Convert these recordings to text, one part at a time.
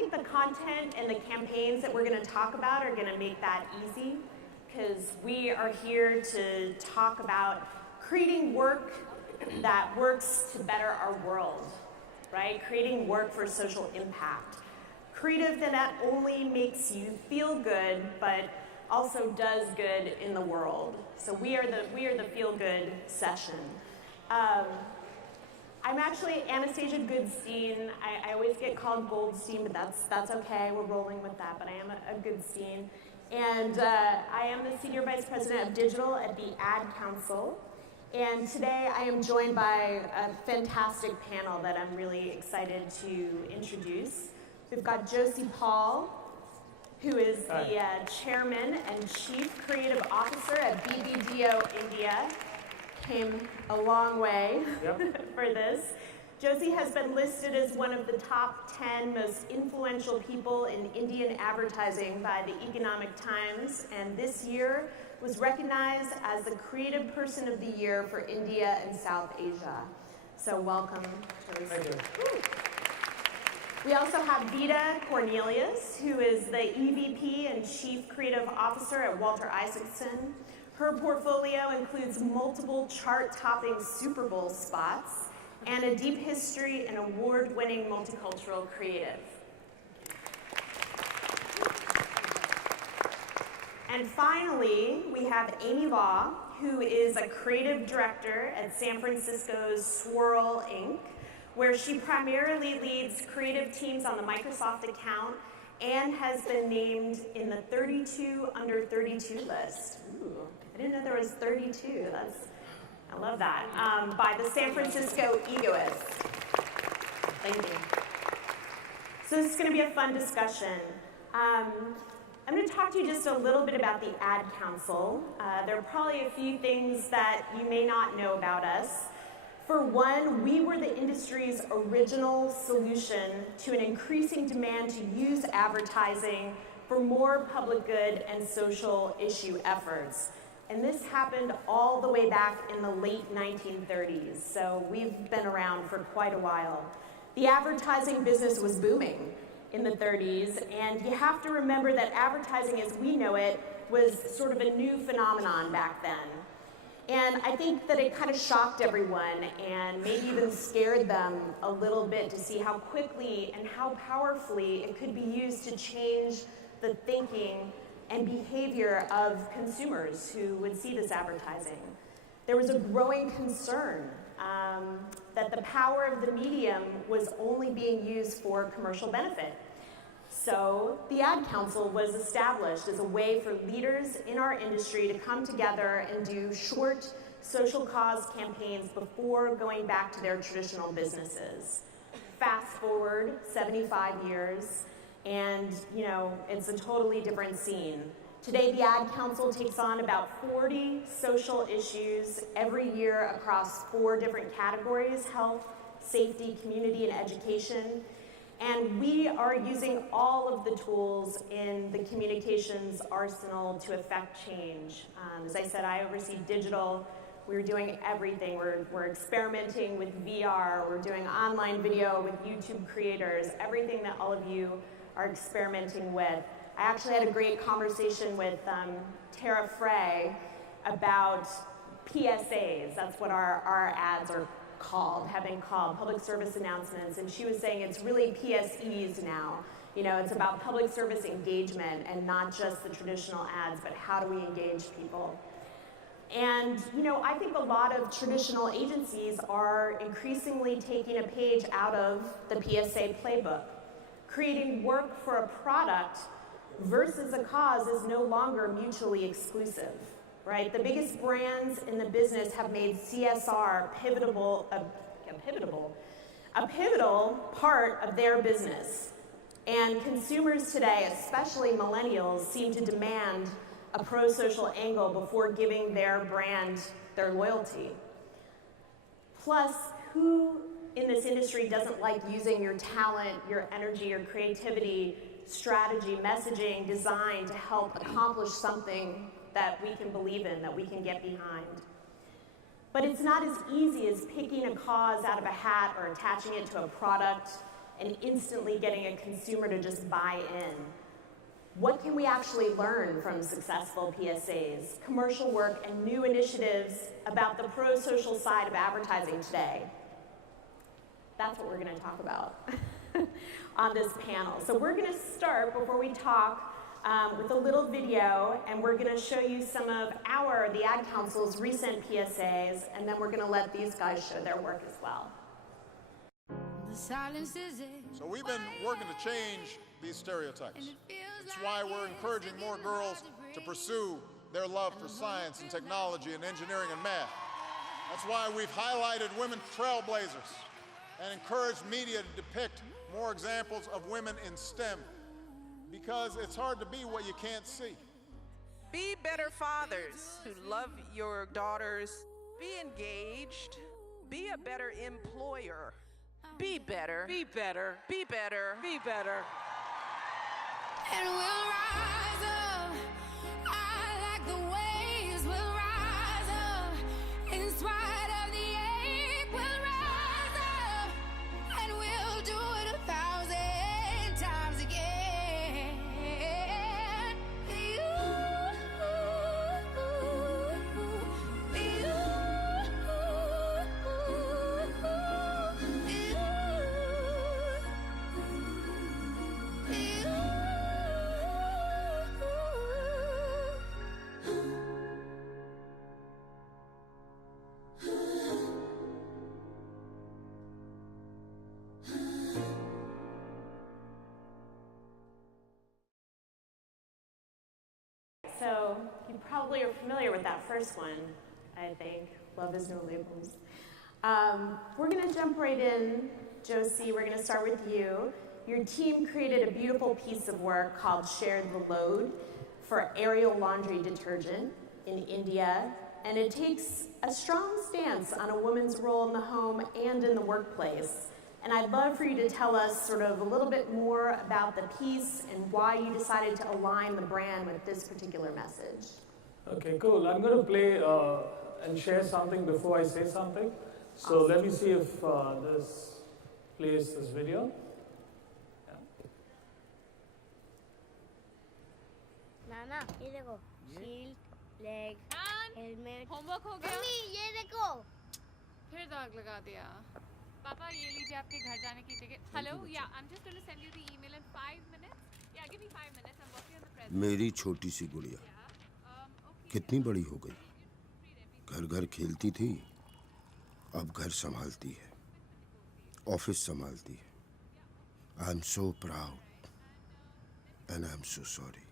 think the content and the campaigns that we're going to talk about are going to make that easy, because we are here to talk about creating work that works to better our world, right? Creating work for social impact. Creative that not only makes you feel good, but also does good in the world. So we are the feel good session. I'm actually Anastasia Goodstein. I always get called Goldstein, but that's okay. We're rolling with that. But I am a Goodstein, and I am the Senior Vice President of Digital at the Ad Council. And today I am joined by a fantastic panel that I'm really excited to introduce. We've got Josie Paul, who is the Chairman and Chief Creative Officer at BBDO India. Came a long way for this. Josie has been listed as one of the top 10 most influential people in Indian advertising by the Economic Times, and this year was recognized as the Creative Person of the Year for India and South Asia. So welcome, Josie. Thank you. We also have Vida Cornelius, who is the EVP and Chief Creative Officer at Walter Isaacson. Her portfolio includes multiple chart-topping Super Bowl spots and a deep history in award-winning multicultural creative. And finally, we have Amy Law, who is a creative director at San Francisco's Swirl Inc., where she primarily leads creative teams on the Microsoft account and has been named in the 32 under 32 list. Ooh, I didn't know there was 32. I love that. By the San Francisco Egoist. Thank you. So this is going to be a fun discussion. I'm going to talk to you just a little bit about the Ad Council. There are probably a few things that you may not know about us. For one, we were the industry's original solution to an increasing demand to use advertising for more public good and social issue efforts. And this happened all the way back in the late 1930s, so we've been around for quite a while. The advertising business was booming in the 30s, and you have to remember that advertising as we know it was sort of a new phenomenon back then. And I think that it kind of shocked everyone and maybe even scared them a little bit to see how quickly and how powerfully it could be used to change the thinking and behavior of consumers who would see this advertising. There was a growing concern that the power of the medium was only being used for commercial benefit. So the Ad Council was established as a way for leaders in our industry to come together and do short social cause campaigns before going back to their traditional businesses. Fast forward 75 years, and it's a totally different scene. Today, the Ad Council takes on about 40 social issues every year across 4 different categories: health, safety, community, and education. And we are using all of the tools in the communications arsenal to affect change. As I said, I oversee digital. We're doing everything. We're experimenting with VR. We're doing online video with YouTube creators, everything that all of you are experimenting with. I actually had a great conversation with Tara Frey about PSAs. That's what our ads are have been called, public service announcements, and she was saying it's really PSEs now. It's about public service engagement and not just the traditional ads, but how do we engage people? And, I think a lot of traditional agencies are increasingly taking a page out of the PSA playbook. Creating work for a product versus a cause is no longer mutually exclusive. Right? The biggest brands in the business have made CSR a pivotal part of their business. And consumers today, especially millennials, seem to demand a pro-social angle before giving their brand their loyalty. Plus, who in this industry doesn't like using your talent, your energy, your creativity, strategy, messaging, design to help accomplish something that we can believe in, that we can get behind? But it's not as easy as picking a cause out of a hat or attaching it to a product and instantly getting a consumer to just buy in. What can we actually learn from successful PSAs, commercial work, and new initiatives about the pro-social side of advertising today? That's what we're going to talk about on this panel. So we're going to start, before we talk, with a little video, and we're going to show you some of the Ad Council's recent PSAs, and then we're going to let these guys show their work as well. So we've been working to change these stereotypes. It's why we're encouraging more girls to pursue their love for science and technology and engineering and math. That's why we've highlighted women trailblazers and encouraged media to depict more examples of women in STEM, because it's hard to be what you can't see. Be better fathers who love your daughters. Be engaged. Be a better employer. Be better. Be better. Be better. Be better. And we'll rise up. I like the waves. We'll rise up. In spite of the ache, we'll rise up. And we'll do it 1,000 times again. So you probably are familiar with that first one, I think. Love is no labels. We're going to jump right in. Josie, we're going to start with you. Your team created a beautiful piece of work called Share the Load for Ariel laundry detergent in India, and it takes a strong stance on a woman's role in the home and in the workplace. And I'd love for you to tell us sort of a little bit more about the piece and why you decided to align the brand with this particular message. Okay, cool. I'm going to play and share something before I say something. So awesome. Let me see if this plays this video. नाना ये देखो shield leg helmet homework हो गया mummy ये देखो फिर दाग लगा दिया पापा ये लीजिए आपके घर जाने की टिकट हेलो या I am just going to send you the email in 5 minutes या give me 5 minutes I am working on the present मेरी छोटी सी गुड़िया कितनी बड़ी हो गई घर घर खेलती थी अब घर संभालती है ऑफिस संभालती है I am so proud and I am so sorry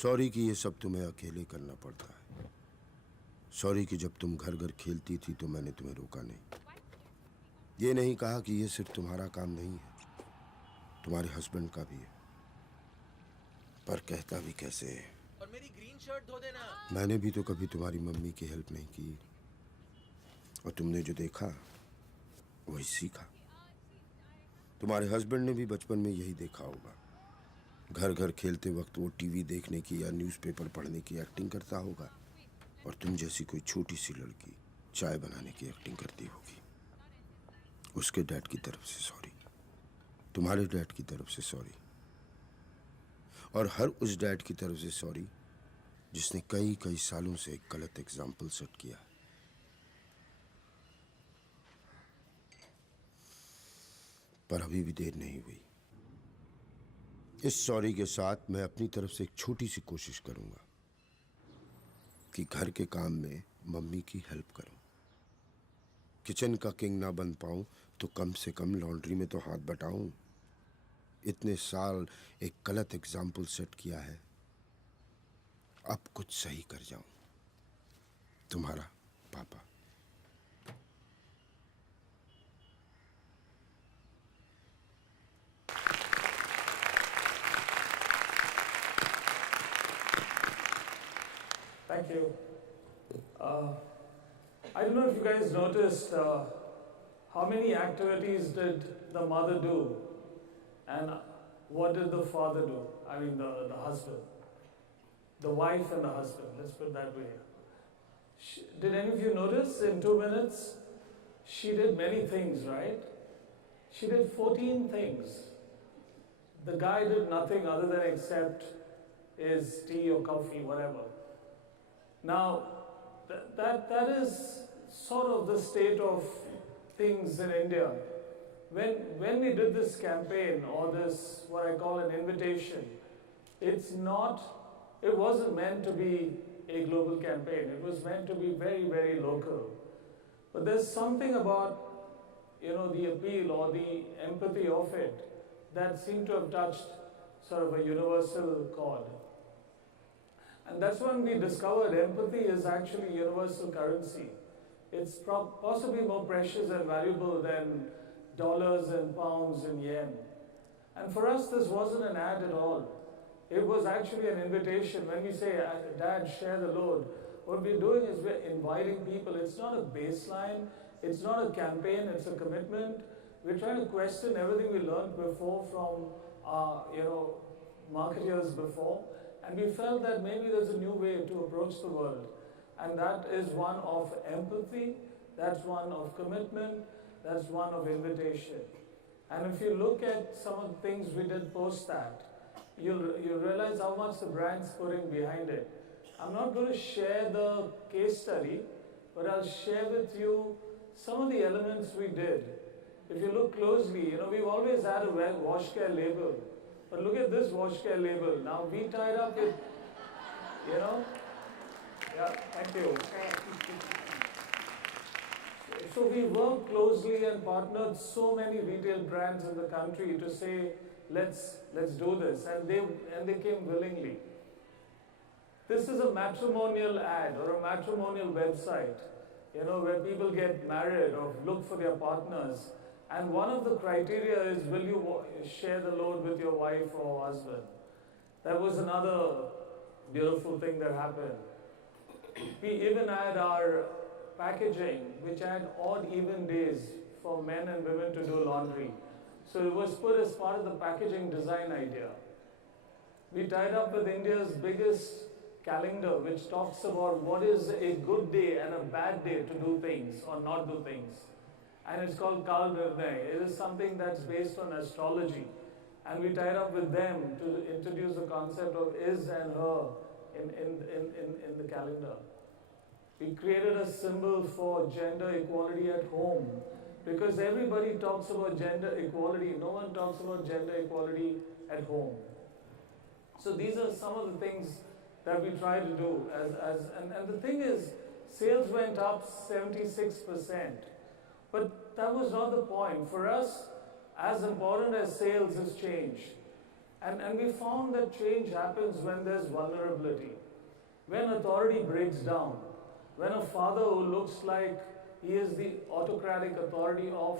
sorry कि ये सब तुम्हें अकेले करना पड़ता है सॉरी कि जब तुम घर घर खेलती थी तो मैंने तुम्हें रोका नहीं ये नहीं कहा कि ये सिर्फ तुम्हारा काम नहीं है तुम्हारे हस्बैंड का भी है पर कहता भी कैसे है और मेरी ग्रीन शर्ट धो देना मैंने भी तो कभी तुम्हारी मम्मी की हेल्प नहीं की और तुमने जो देखा वही सीखा तुम्हारे हस्बैंड ने भी बचपन में यही देखा होगा घर घर खेलते वक्त वो टीवी देखने की या न्यूज़पेपर पढ़ने की एक्टिंग करता होगा और तुम जैसी कोई छोटी सी लड़की चाय बनाने की एक्टिंग करती होगी उसके डैड की तरफ से सॉरी तुम्हारे डैड की तरफ से सॉरी और हर उस डैड की तरफ से सॉरी जिसने कई कई सालों से एक गलत एग्जाम्पल सेट किया पर अभी भी देर नहीं हुई इस सॉरी के साथ मैं अपनी तरफ से एक छोटी सी कोशिश करूंगा कि घर के काम में मम्मी की हेल्प करूं किचन का किंग ना बन पाऊं तो कम से कम लॉन्ड्री में तो हाथ बटाऊं इतने साल एक गलत एग्जाम्पल सेट किया है अब कुछ सही कर जाऊं तुम्हारा पापा Thank you. I don't know if you guys noticed how many activities did the mother do and what did the father do? I mean the husband. The wife and the husband, let's put it that way. Did any of you notice in 2 minutes? She did many things, right? She did 14 things. The guy did nothing other than accept his tea or coffee, whatever. Now, that is sort of the state of things in India. When we did this campaign, or this, what I call an invitation, it wasn't meant to be a global campaign. It was meant to be very, very local. But there's something about, the appeal or the empathy of it that seemed to have touched sort of a universal chord. And that's when we discovered empathy is actually universal currency. It's possibly more precious and valuable than dollars and pounds and yen. And for us, this wasn't an ad at all. It was actually an invitation. When we say, Dad, share the load, what we're doing is we're inviting people. It's not a baseline. It's not a campaign. It's a commitment. We're trying to question everything we learned before from marketers before. And we felt that maybe there's a new way to approach the world. And that is one of empathy. That's one of commitment. That's one of invitation. And if you look at some of the things we did post that, you'll realize how much the brand's putting behind it. I'm not going to share the case study, but I'll share with you some of the elements we did. If you look closely, we've always had a wash care label. But look at this wash care label. Now we tied up with, yeah, thank you. So we worked closely and partnered so many retail brands in the country to say, let's do this, and they came willingly. This is a matrimonial ad or a matrimonial website, where people get married or look for their partners. And one of the criteria is, will you share the load with your wife or husband? That was another beautiful thing that happened. We even had our packaging, which had odd even days for men and women to do laundry. So it was put as part of the packaging design idea. We tied up with India's biggest calendar, which talks about what is a good day and a bad day to do things or not do things. And it's called Kal Nirnay. It is something that's based on astrology. And we tied up with them to introduce the concept of is and her in the calendar. We created a symbol for gender equality at home, because everybody talks about gender equality. No one talks about gender equality at home. So these are some of the things that we try to do. And the thing is, sales went up 76%. But that was not the point. For us, as important as sales is change. And we found that change happens when there's vulnerability. When authority breaks down. When a father who looks like he is the autocratic authority of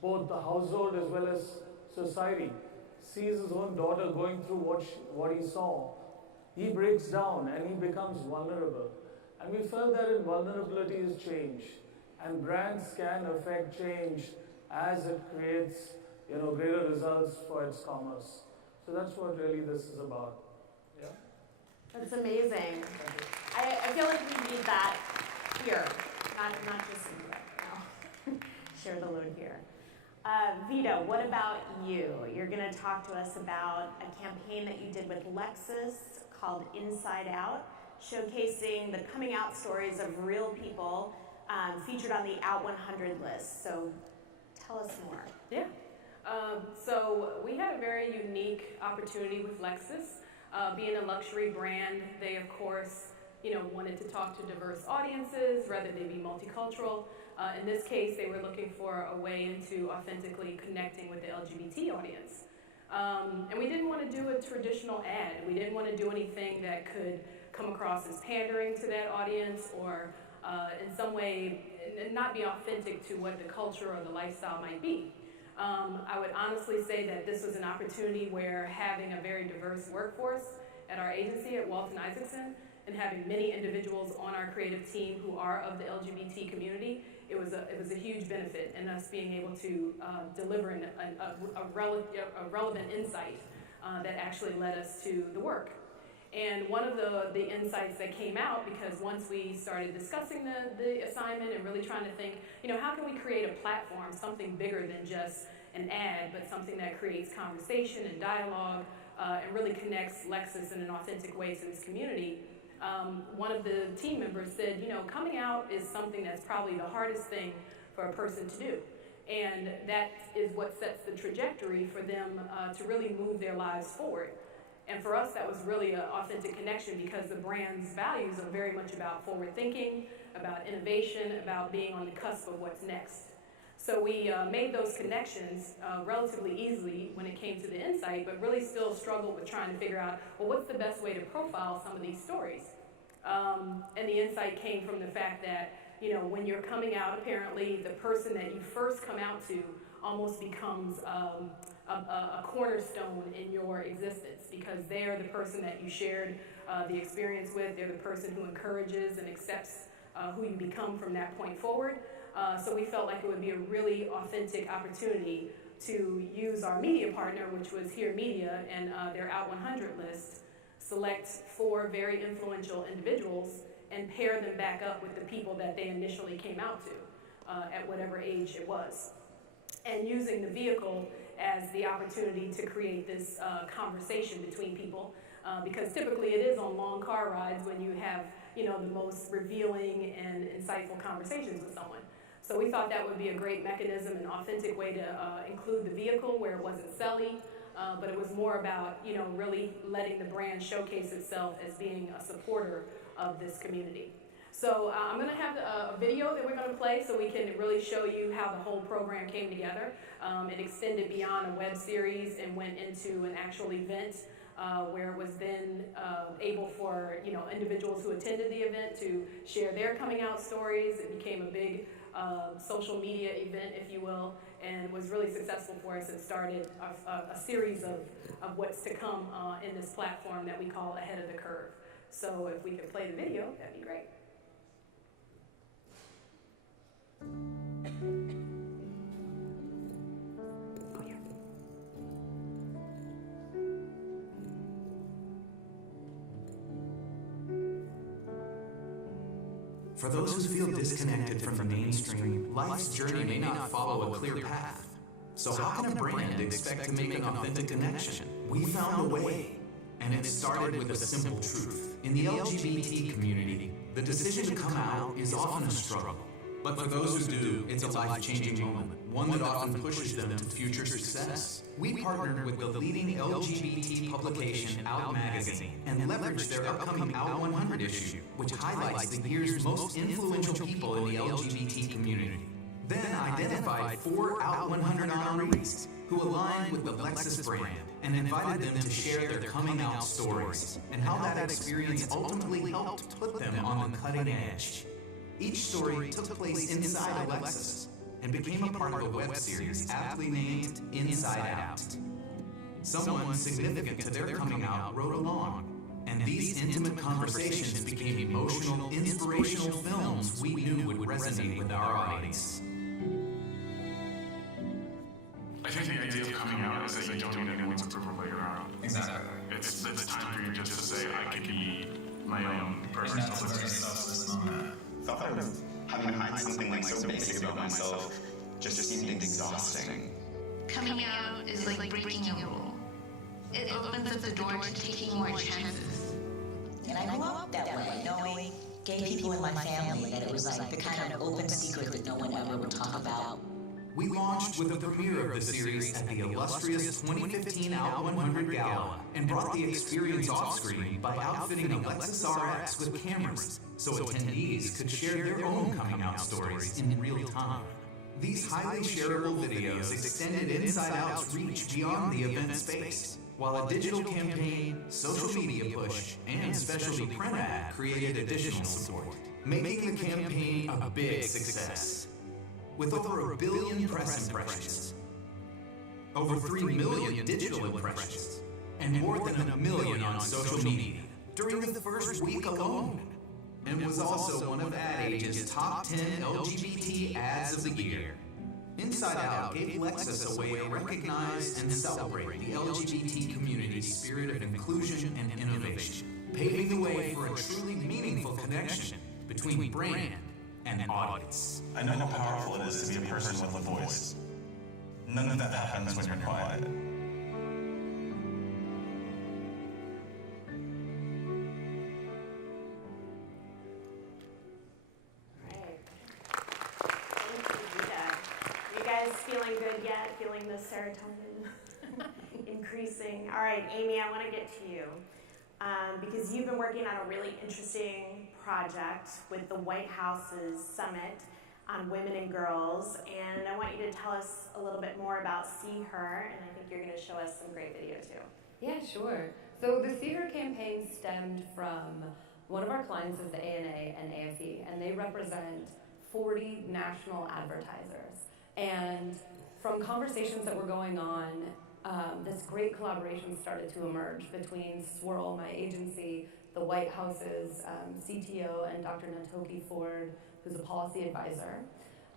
both the household as well as society sees his own daughter going through what he saw, he breaks down and he becomes vulnerable. And we felt that in vulnerability is change. And brands can affect change as it creates, greater results for its commerce. So that's what really this is about. Yeah. That's amazing. I feel like we need that here, not just in Europe. No. Share the load here. Vita, what about you? You're going to talk to us about a campaign that you did with Lexus called Inside Out, showcasing the coming out stories of real people featured on the Out 100 list. So tell us more. Yeah. So we had a very unique opportunity with Lexus. Being a luxury brand, they of course, wanted to talk to diverse audiences, rather they be multicultural. In this case, they were looking for a way into authentically connecting with the LGBT audience. And we didn't want to do a traditional ad. We didn't want to do anything that could come across as pandering to that audience or in some way not be authentic to what the culture or the lifestyle might be. I would honestly say that this was an opportunity where having a very diverse workforce at our agency at Walton Isaacson and having many individuals on our creative team who are of the LGBT community, it was a huge benefit in us being able to deliver a relevant insight that actually led us to the work. And one of the insights that came out, because once we started discussing the assignment and really trying to think, how can we create a platform, something bigger than just an ad, but something that creates conversation and dialogue and really connects Lexus in an authentic way to this community. One of the team members said, you know, coming out is something that's probably the hardest thing for a person to do. And that is what sets the trajectory for them to really move their lives forward. And for us, that was really an authentic connection because the brand's values are very much about forward thinking, about innovation, about being on the cusp of what's next. So we made those connections relatively easily when it came to the insight, but really still struggled with trying to figure out, well, what's the best way to profile some of these stories? And the insight came from the fact that, you know, when you're coming out, apparently the person that you first come out to almost becomes a cornerstone in your existence because they're the person that you shared the experience with. They're the person who encourages and accepts who you become from that point forward. So we felt like it would be a really authentic opportunity to use our media partner, which was Here Media, and their Out 100 list, select 4 very influential individuals and pair them back up with the people that they initially came out to at whatever age it was. And using the vehicle as the opportunity to create this conversation between people, because typically it is on long car rides when you have, you know, the most revealing and insightful conversations with someone. So we thought that would be a great mechanism, an authentic way to include the vehicle where it wasn't selly, but it was more about, you know, really letting the brand showcase itself as being a supporter of this community. So I'm going to have a video that we're going to play so we can really show you how the whole program came together. It extended beyond a web series and went into an actual event where it was then able for, you know, individuals who attended the event to share their coming out stories. It became a big social media event, if you will, and was really successful for us and started a series of what's to come in this platform that we call Ahead of the Curve. So if we could play the video, that'd be great. For those who feel disconnected from the mainstream, life's journey may not follow a clear path. So how can a brand expect to make an authentic connection? We found a way, and it started with a simple truth. In the LGBT community, the decision to come out is often a struggle. But for those who do, it's a life-changing moment, one that often pushes them to future success. We partnered with the leading LGBT publication, Out Magazine, and leveraged their upcoming Out 100 issue, which highlights the year's most influential people in the LGBT community. Then identified 4 Out 100 honorees who aligned with the Lexus brand and invited them to share their coming out stories and how that experience ultimately helped put them on the cutting edge. Each story took place inside a Lexus and became a part of a web series aptly named Inside Out. Someone significant to their coming out wrote along, and these intimate conversations became emotional, inspirational films we knew would resonate with our audience. I think the idea of coming out is that you don't need anyone's approval to your own. Exactly. It's time for you just to say, I can be my own person. And that's a very selfless moment. Thought of having to hide something like so basic about myself just seemed exhausting. Coming out is like breaking a rule. It opens up the door to taking more chances. And I grew up that way, knowing gay people in my family, that it was like the kind of open secret that no one ever would talk about. We launched with the premiere of the series at the illustrious 2015 Out 100 Gala and brought the experience off-screen by outfitting a Lexus RX with cameras so attendees could share their own coming-out stories in real time. These highly shareable videos extended Inside Out's reach beyond the event space, while a digital campaign, social media push, and specialty print ad created additional support, making the campaign a big success. With over 1 billion press impressions, over 3 million digital impressions, and more than 1 million on social media during the first week alone, and was also one of Ad Age's top 10 LGBT ads of the year. Inside Out gave Lexus a way to recognize and celebrate the LGBT community's spirit of inclusion and innovation, paving the way for a truly meaningful connection between brand and audience. I know how powerful it is to be a person with a voice. None of that happens when you're quiet. You guys feeling good yet? Feeling the serotonin increasing? All right, Amy, I want to get to you because you've been working on a really interesting project with the White House's Summit on Women and Girls, and I want you to tell us a little bit more about See Her, and I think you're going to show us some great video too. Yeah, sure. So the See Her campaign stemmed from one of our clients is the ANA and AFE, and they represent 40 national advertisers. And from conversations that were going on, this great collaboration started to emerge between Swirl, my agency, the White House's CTO, and Dr. Natoki Ford, who's a policy advisor,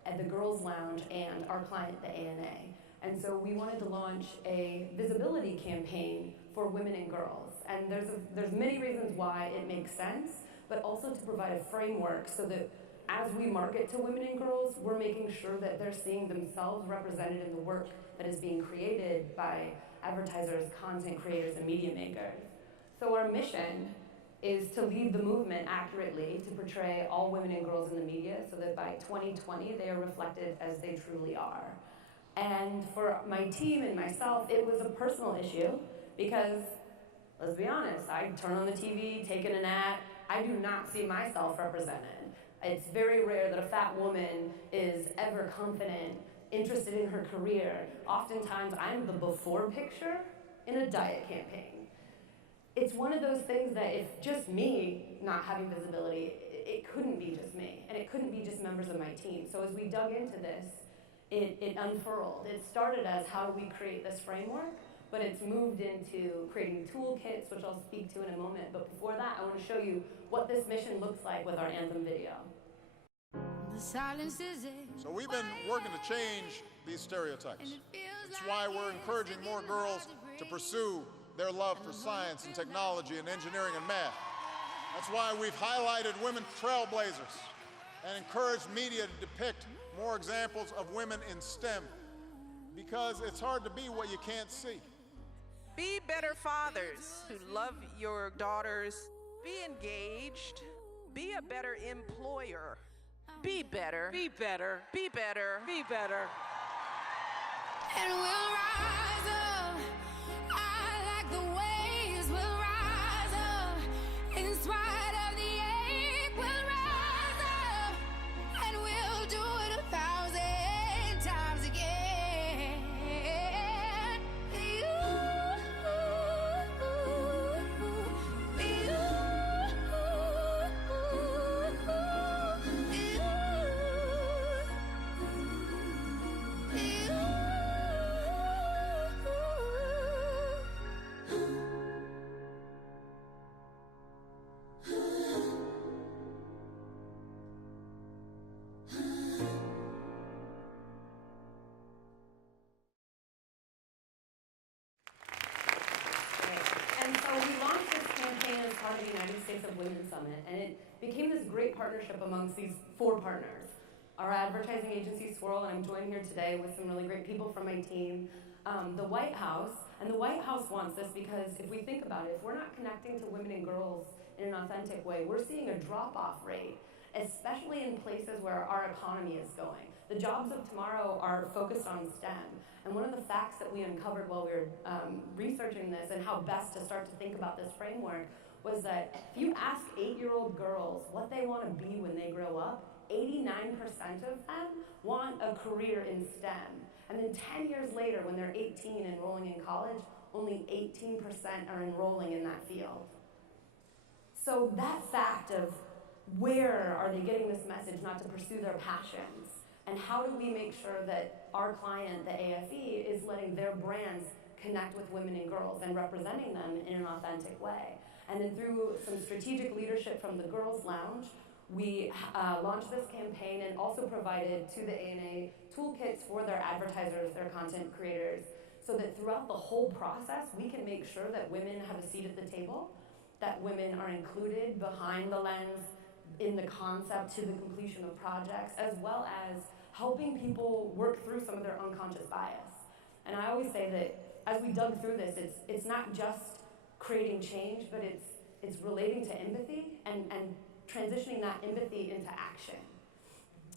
at the Girls Lounge, and our client, the ANA. And so we wanted to launch a visibility campaign for women and girls. And there's many reasons why it makes sense, but also to provide a framework so that as we market to women and girls, we're making sure that they're seeing themselves represented in the work that is being created by advertisers, content creators, and media makers. So our mission is to lead the movement accurately, to portray all women and girls in the media so that by 2020 they are reflected as they truly are. And for my team and myself, it was a personal issue because, let's be honest, I turn on the TV, take in an ad, I do not see myself represented. It's very rare that a fat woman is ever confident, interested in her career. Oftentimes, I'm the before picture in a diet campaign. It's one of those things that if just me not having visibility, it couldn't be just me, and it couldn't be just members of my team. So as we dug into this, it unfurled. It started as how do we create this framework, but it's moved into creating toolkits, which I'll speak to in a moment. But before that, I want to show you what this mission looks like with our anthem video. So we've been working to change these stereotypes. It's why we're encouraging more girls to pursue their love for science and technology and engineering and math. That's why we've highlighted women trailblazers and encouraged media to depict more examples of women in STEM, because it's hard to be what you can't see. Be better fathers who love your daughters. Be engaged. Be a better employer. Be better. Be better. Be better. Be better. And we'll rise up. I like the waves. We'll rise up. In spite of the ache, we'll rise up. And we'll do it 1,000 times again. And so we launched this campaign as part of the United States of Women Summit, and it became this great partnership amongst these 4 partners. Our advertising agency, Swirl, and I'm joined here today with some really great people from my team, the White House. And the White House wants this because if we think about it, if we're not connecting to women and girls in an authentic way, we're seeing a drop-off rate, especially in places where our economy is going. The jobs of tomorrow are focused on STEM. And one of the facts that we uncovered while we were researching this and how best to start to think about this framework was that if you ask 8-year-old girls what they want to be when they grow up, 89% of them want a career in STEM. And then 10 years later, when they're 18 enrolling in college, only 18% are enrolling in that field. So that fact of where are they getting this message not to pursue their passions, and how do we make sure that our client, the AFE, is letting their brands connect with women and girls and representing them in an authentic way. And then through some strategic leadership from the Girls Lounge, we launched this campaign and also provided to the ANA toolkits for their advertisers, their content creators, so that throughout the whole process, we can make sure that women have a seat at the table, that women are included behind the lens, in the concept to the completion of projects, as well as helping people work through some of their unconscious bias. And I always say that as we dug through this, it's not just creating change, but it's relating to empathy and transitioning that empathy into action.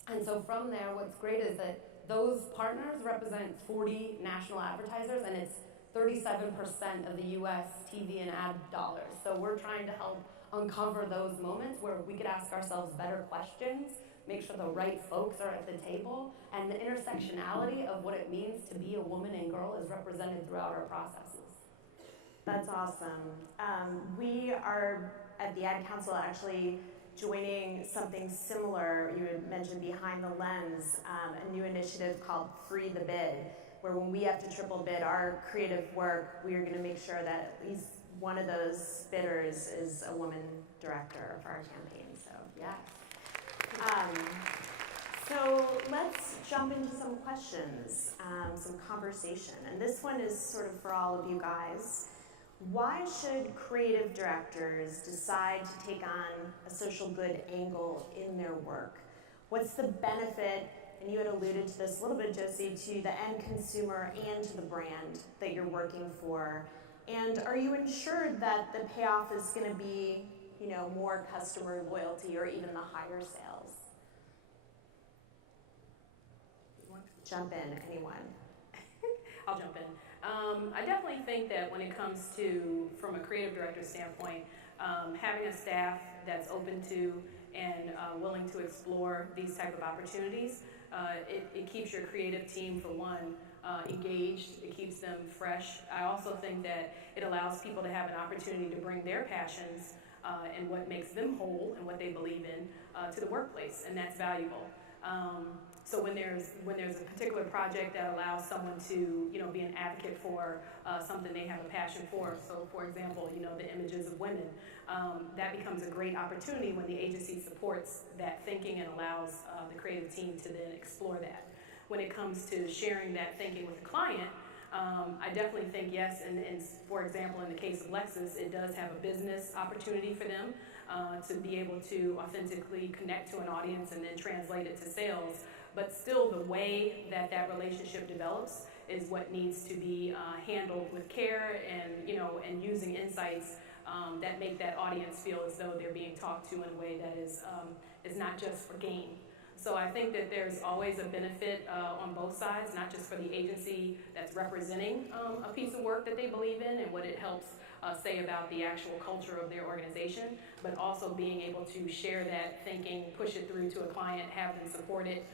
And so from there, what's great is that those partners represent 40 national advertisers, and it's 37% of the US TV and ad dollars. So we're trying to help uncover those moments where we could ask ourselves better questions, make sure the right folks are at the table, and the intersectionality of what it means to be a woman and girl is represented throughout our processes. That's awesome. We are at the Ad Council actually joining something similar. You had mentioned Behind the Lens, a new initiative called Free the Bid, where when we have to triple bid our creative work, we are going to make sure that at least one of those bidders is a woman director for our campaign. So yeah. So let's jump into some questions, some conversation. And this one is sort of for all of you guys. Why should creative directors decide to take on a social good angle in their work? What's the benefit, and you had alluded to this a little bit, Josie, to the end consumer and to the brand that you're working for? And are you ensured that the payoff is going to be, more customer loyalty or even the higher sales? Jump in, anyone. I'll jump in. I definitely think that when it comes to, from a creative director standpoint, having a staff that's open to and willing to explore these type of opportunities, it keeps your creative team, for one, engaged. It keeps them fresh. I also think that it allows people to have an opportunity to bring their passions and what makes them whole and what they believe in to the workplace, and that's valuable. So when there's a particular project that allows someone to be an advocate for something they have a passion for. So for example, the images of women, that becomes a great opportunity when the agency supports that thinking and allows the creative team to then explore that. When it comes to sharing that thinking with the client, I definitely think yes, and for example, in the case of Lexus, it does have a business opportunity for them to be able to authentically connect to an audience and then translate it to sales. But still, the way that relationship develops is what needs to be handled with care and using insights that make that audience feel as though they're being talked to in a way that is not just for gain. So I think that there's always a benefit on both sides, not just for the agency that's representing a piece of work that they believe in and what it helps say about the actual culture of their organization, but also being able to share that thinking, push it through to a client, have them support it,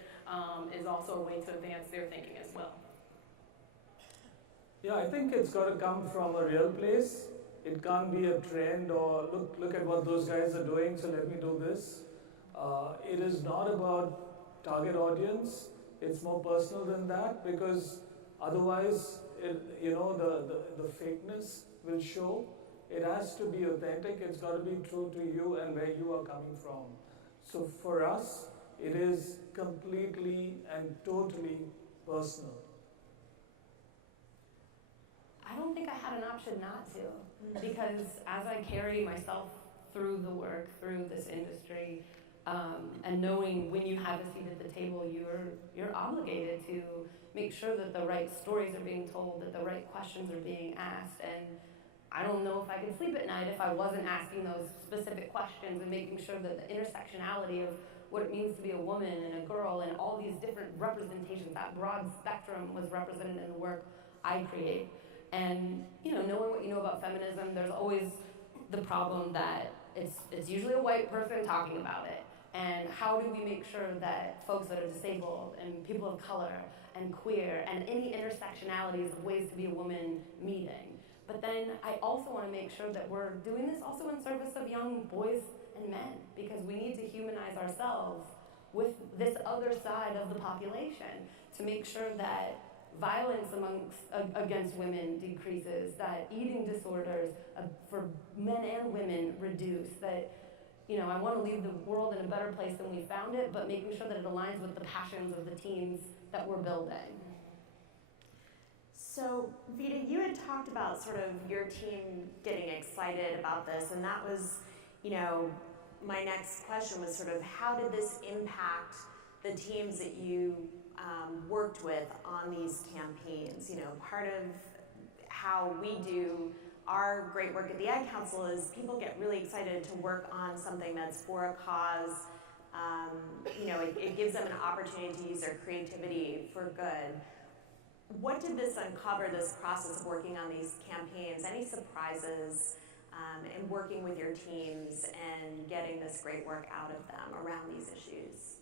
is also a way to advance their thinking as well. Yeah, I think it's got to come from a real place. It can't be a trend or look at what those guys are doing, so let me do this. It is not about target audience. It's more personal than that, because otherwise, the fakeness will show. It has to be authentic. It's got to be true to you and where you are coming from. So for us, it is completely and totally personal. I don't think I had an option not to, because as I carry myself through the work, through this industry, and knowing when you have a seat at the table, you're obligated to make sure that the right stories are being told, that the right questions are being asked, and I don't know if I could sleep at night if I wasn't asking those specific questions and making sure that the intersectionality of what it means to be a woman and a girl and all these different representations, that broad spectrum was represented in the work I create. And knowing what you know about feminism, there's always the problem that it's usually a white person talking about it. And how do we make sure that folks that are disabled and people of color and queer and any intersectionalities of ways to be a woman meeting? But then I also want to make sure that we're doing this also in service of young boys and men, because we need to humanize ourselves with this other side of the population to make sure that violence against women decreases, that eating disorders for men and women reduce, that I want to leave the world in a better place than we found it, but making sure that it aligns with the passions of the teams that we're building. So, Vita, you had talked about sort of your team getting excited about this, and that was, my next question was sort of how did this impact the teams that you worked with on these campaigns. You know, part of how we do our great work at the Ad Council is people get really excited to work on something that's for a cause. You know, it gives them an opportunity to use their creativity for good. What did this uncover, this process of working on these campaigns? Any surprises in working with your teams and getting this great work out of them around these issues?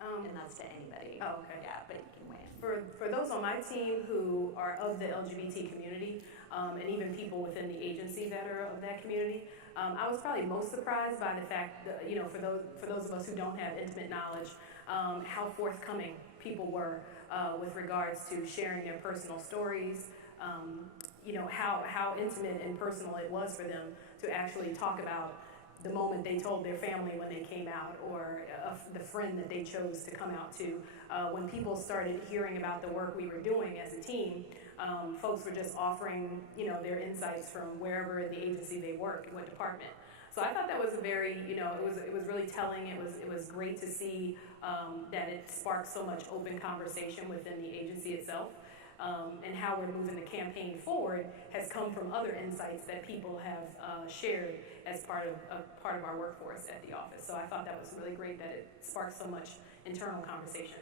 And that's to anybody. Oh, okay. Yeah, but you can weigh in. For those on my team who are of the LGBT community, and even people within the agency that are of that community, I was probably most surprised by the fact that, you know, for those of us who don't have intimate knowledge, how forthcoming people were with regards to sharing their personal stories, you know, how intimate and personal it was for them to actually talk about the moment they told their family when they came out, or the friend that they chose to come out to. When people started hearing about the work we were doing as a team, folks were just offering, you know, their insights from wherever in the agency they work, what department. So I thought that was a very, you know, it was really telling. It was great to see that it sparked so much open conversation within the agency itself. And how we're moving the campaign forward has come from other insights that people have shared as part of our workforce at the office. So I thought that was really great that it sparked so much internal conversation.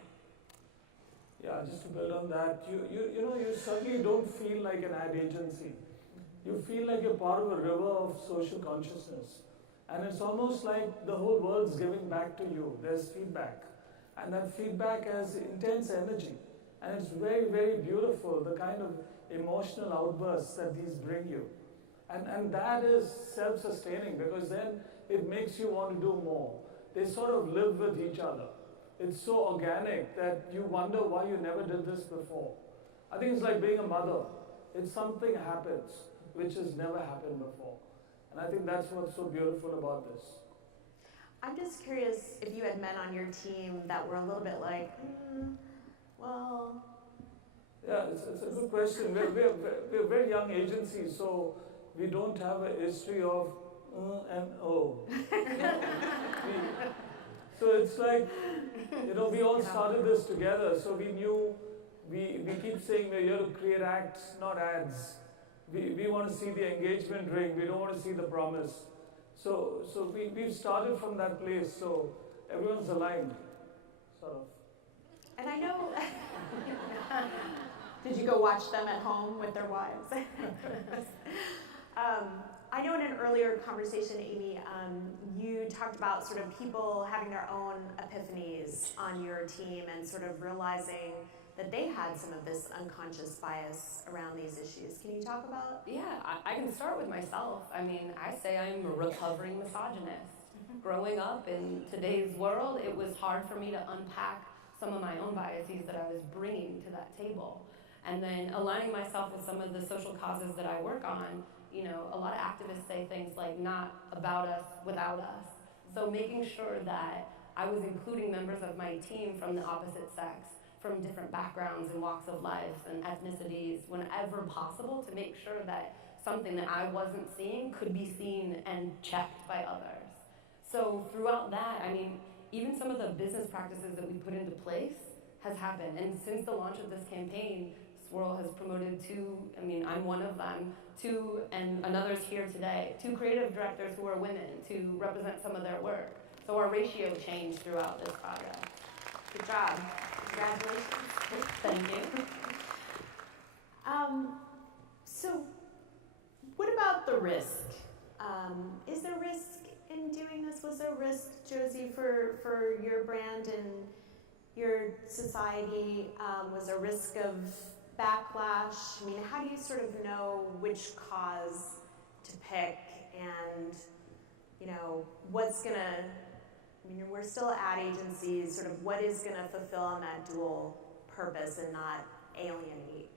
Yeah, just to build on that, you know, you suddenly don't feel like an ad agency. You feel like you're part of a river of social consciousness. And it's almost like the whole world's giving back to you. There's feedback. And that feedback has intense energy. And it's very, very beautiful, the kind of emotional outbursts that these bring you. And that is self-sustaining, because then it makes you want to do more. They sort of live with each other. It's so organic that you wonder why you never did this before. I think it's like being a mother. It's something happens which has never happened before. And I think that's what's so beautiful about this. I'm just curious if you had men on your team that were a little bit like, well... Yeah, it's a good question. We're a very young agency, so we don't have a history of and oh. So it's like, you know, we all started this together, so we knew, we keep saying we're here to create acts, not ads. We want to see the engagement ring, we don't want to see the promise. So we've started from that place, so everyone's aligned, sort of. And I know, did you go watch them at home with their wives? I know in an earlier conversation, Amy, you talked about sort of people having their own epiphanies on your team and sort of realizing that they had some of this unconscious bias around these issues. Can you talk about? Yeah, I can start with myself. I mean, I say I'm a recovering misogynist. Growing up in today's world, it was hard for me to unpack some of my own biases that I was bringing to that table. And then aligning myself with some of the social causes that I work on, you know, a lot of activists say things like, not about us, without us. So making sure that I was including members of my team from the opposite sex, from different backgrounds and walks of life and ethnicities, whenever possible, to make sure that something that I wasn't seeing could be seen and checked by others. So throughout that, I mean, even some of the business practices that we put into place has happened. And since the launch of this campaign, Swirl has promoted two, I mean, I'm one of them, two, and another's here today, two creative directors who are women to represent some of their work. So our ratio changed throughout this project. Good job. Congratulations. Thank you. So what about the risk? Is there risk in doing this? Was there risk, Josie, for your brand and your society? Was there risk of backlash? I mean, how do you sort of know which cause to pick and, you know, what's gonna, I mean, we're still ad agencies, sort of what is gonna fulfill on that dual purpose and not alienate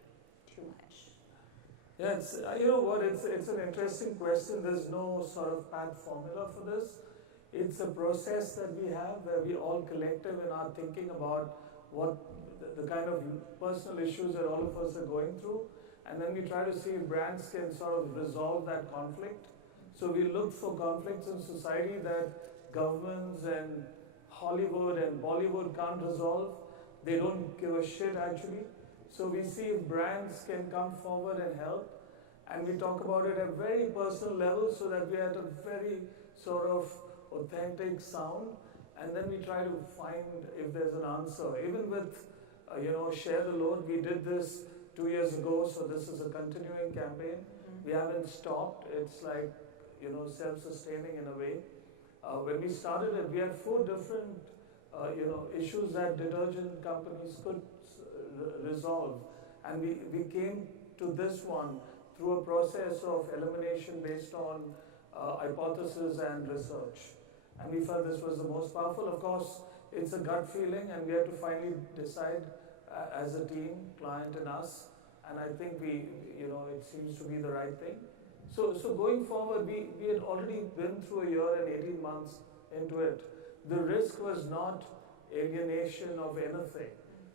too much? Yeah, it's, you know what, it's an interesting question. There's no sort of pat formula for this. It's a process that we have where we're all collective in our thinking about what the kind of personal issues that all of us are going through. And then we try to see if brands can sort of resolve that conflict. So we look for conflicts in society that governments and Hollywood and Bollywood can't resolve. they don't give a shit actually. So we see if brands can come forward and help, and we talk about it at a very personal level so that we are at a very sort of authentic sound, and then we try to find if there's an answer. Even with, Share the Load, we did this 2 years ago, so this is a continuing campaign. We haven't stopped. It's like, self-sustaining in a way. When we started it, we had 4 different, issues that detergent companies could resolve. And we came to this one through a process of elimination based on hypothesis and research. And we felt this was the most powerful. Of course, it's a gut feeling, and we had to finally decide as a team, client and us. And I think it seems to be the right thing. So going forward, we had already been through a year and 18 months into it. The risk was not alienation of anything.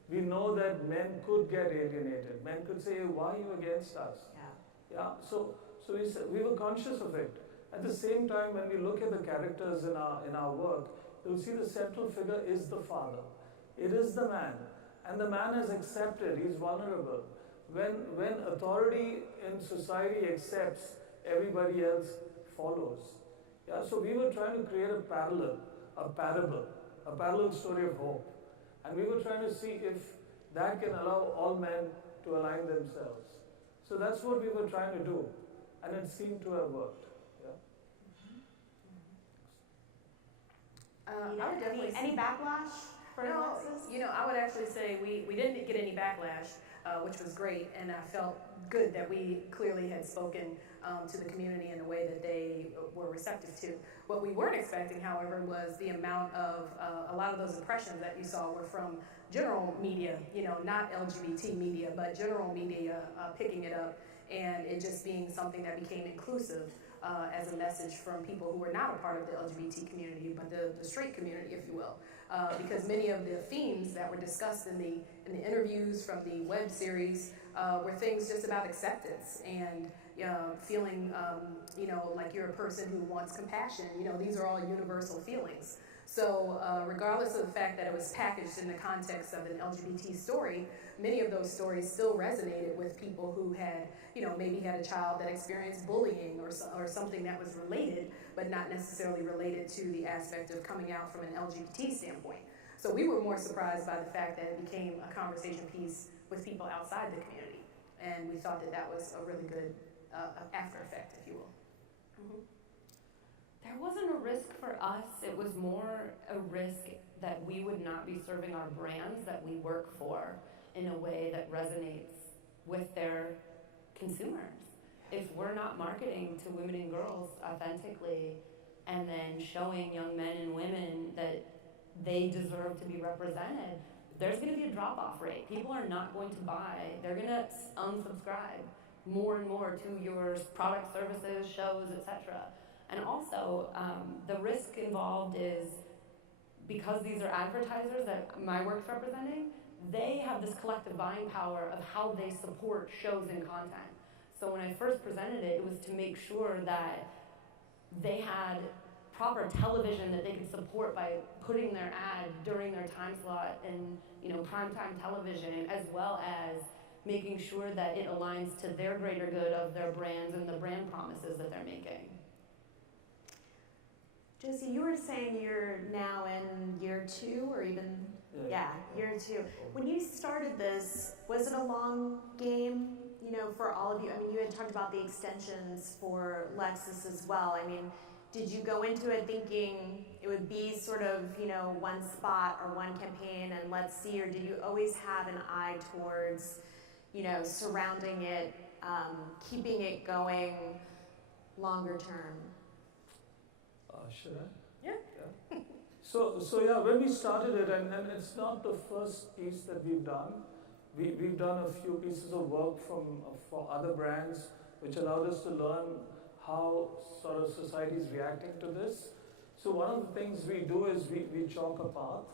We know that men could get alienated. Men could say, why are you against us? Yeah. So we were conscious of it. At the same time, when we look at the characters in our work, you'll see the central figure is the father. It is the man. And the man is accepted. He's vulnerable. When authority in society accepts, everybody else follows. Yeah, so we were trying to create a parallel story of hope. And we were trying to see if that can allow all men to align themselves. So that's what we were trying to do. And it seemed to have worked. I would definitely any backlash for Alexis? I would actually say we didn't get any backlash, which was great, and I felt good that we clearly had spoken to the community in a way that they were receptive to. What we weren't expecting, however, was the amount of a lot of those impressions that you saw were from general media, not LGBT media, but general media picking it up, and it just being something that became inclusive. As a message from people who were not a part of the LGBT community, but the straight community, if you will, because many of the themes that were discussed in the interviews from the web series were things just about acceptance and feeling, like you're a person who wants compassion. These are all universal feelings. So regardless of the fact that it was packaged in the context of an LGBT story, many of those stories still resonated with people who had, maybe had a child that experienced bullying or something that was related, but not necessarily related to the aspect of coming out from an LGBT standpoint. So we were more surprised by the fact that it became a conversation piece with people outside the community. And we thought that was a really good after effect, if you will. Mm-hmm. There wasn't a risk for us. It was more a risk that we would not be serving our brands that we work for in a way that resonates with their consumers. If we're not marketing to women and girls authentically and then showing young men and women that they deserve to be represented, there's going to be a drop-off rate. People are not going to buy. They're going to unsubscribe more and more to your product, services, shows, etc. And also, the risk involved is because these are advertisers that my work's representing, they have this collective buying power of how they support shows and content. So when I first presented it, it was to make sure that they had proper television that they could support by putting their ad during their time slot in primetime television, as well as making sure that it aligns to their greater good of their brands and the brand promises that they're making. Josie, you were saying you're now in year 2 or even, year 2. When you started this, was it a long game, for all of you? I mean, you had talked about the extensions for Lexus as well. I mean, did you go into it thinking it would be sort of, one spot or one campaign and let's see, or did you always have an eye towards, surrounding it, keeping it going longer term? Should I? Yeah. So when we started it, and it's not the first piece that we've done. We've done a few pieces of work for other brands, which allowed us to learn how sort of society is reacting to this. So one of the things we do is we chalk a path.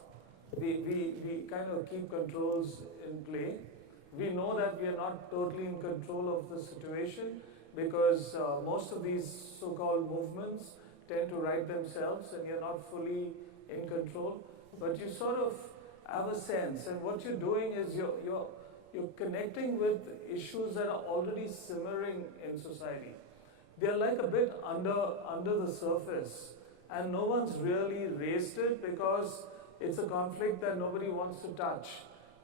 We kind of keep controls in play. We know that we are not totally in control of the situation because most of these so-called movements tend to write themselves and you're not fully in control. But you sort of, have a sense. And what you're doing is you're connecting with issues that are already simmering in society. They're like a bit under the surface, and no one's really raised it because it's a conflict that nobody wants to touch.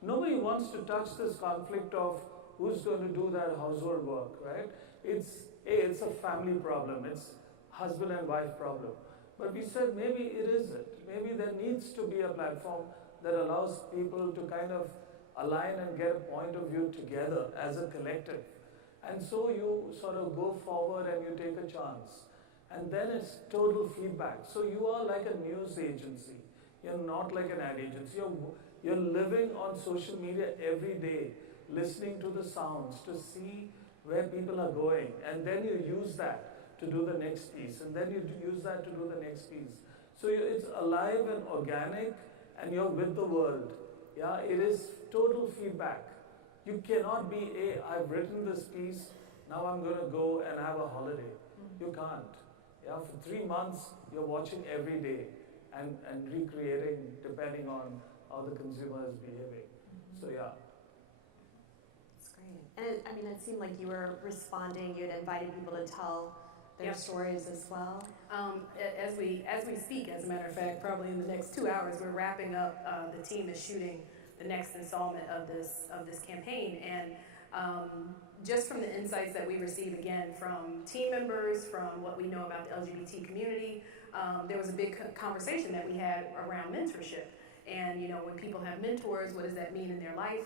Nobody wants to touch this conflict of who's going to do that household work, right? It's a family problem. It's husband and wife problem. But we said maybe it isn't. Maybe there needs to be a platform that allows people to kind of align and get a point of view together as a collective. And so you sort of go forward and you take a chance. And then it's total feedback. So you are like a news agency. You're not like an ad agency. You're living on social media every day, listening to the sounds to see where people are going. And then you use that to do the next piece. And then you use that to do the next piece. So it's alive and organic, and you're with the world. Yeah, it is total feedback. You cannot be, I've written this piece, now I'm going to go and have a holiday. You can't. Yeah, for 3 months, you're watching every day and recreating depending on how the consumer is behaving. So yeah. That's great. And it seemed like you were responding, you had invited people to tell their stories as well. As we speak, as a matter of fact, probably in the next 2 hours, we're wrapping up. The team is shooting the next installment of this campaign, and just from the insights that we receive again from team members, from what we know about the LGBT community, there was a big conversation that we had around mentorship. And when people have mentors, what does that mean in their life?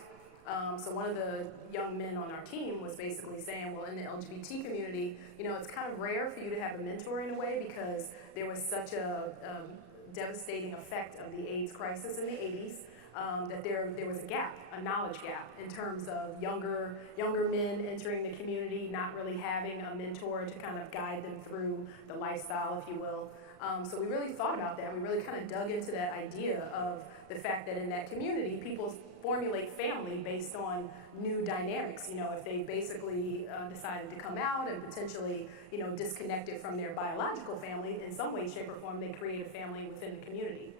So one of the young men on our team was basically saying, well, in the LGBT community, it's kind of rare for you to have a mentor in a way because there was such a devastating effect of the AIDS crisis in the 80s. That there was a gap, a knowledge gap, in terms of younger men entering the community, not really having a mentor to kind of guide them through the lifestyle, if you will. So we really thought about that. We really kind of dug into that idea of the fact that in that community, people formulate family based on new dynamics. If they basically decided to come out and potentially, disconnected from their biological family in some way, shape, or form, they create a family within the community.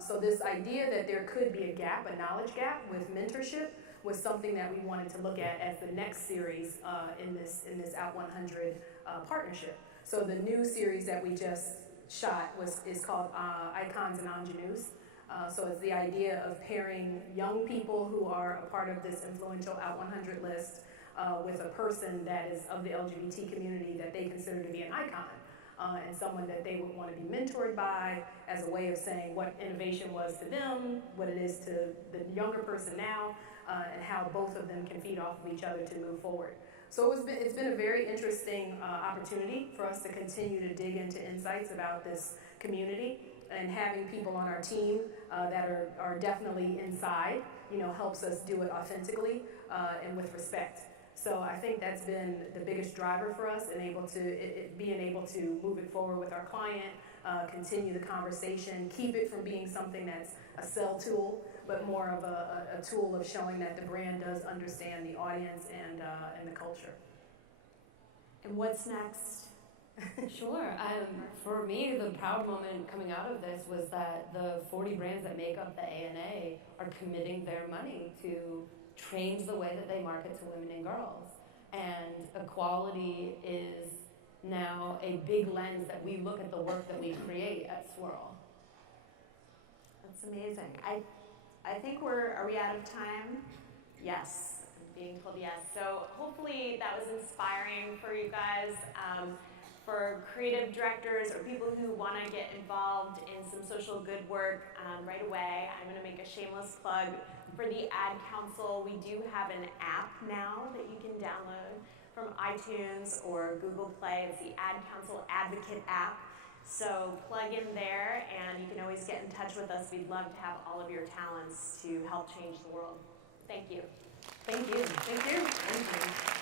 So this idea that there could be a gap, a knowledge gap with mentorship, was something that we wanted to look at as the next series in this Out 100 partnership. So the new series that we just shot is called Icons and Ingenues. So it's the idea of pairing young people who are a part of this influential Out 100 list with a person that is of the LGBT community that they consider to be an icon. And someone that they would want to be mentored by as a way of saying what innovation was to them, what it is to the younger person now, and how both of them can feed off of each other to move forward. So it's been a very interesting opportunity for us to continue to dig into insights about this community, and having people on our team that are definitely inside, helps us do it authentically and with respect. So I think that's been the biggest driver for us, and being able to move it forward with our client, continue the conversation, keep it from being something that's a sell tool, but more of a tool of showing that the brand does understand the audience and the culture. And what's next? Sure. For me, the proud moment coming out of this was that the 40 brands that make up the ANA are committing their money to change the way that they market to women and girls. And equality is now a big lens that we look at the work that we create at Swirl. That's amazing. I think are we out of time? Yes, I'm being told yes. So hopefully that was inspiring for you guys. For creative directors or people who want to get involved in some social good work right away, I'm going to make a shameless plug for the Ad Council. We do have an app now that you can download from iTunes or Google Play. It's the Ad Council Advocate app. So plug in there, and you can always get in touch with us. We'd love to have all of your talents to help change the world. Thank you. Thank you. Thank you. Thank you.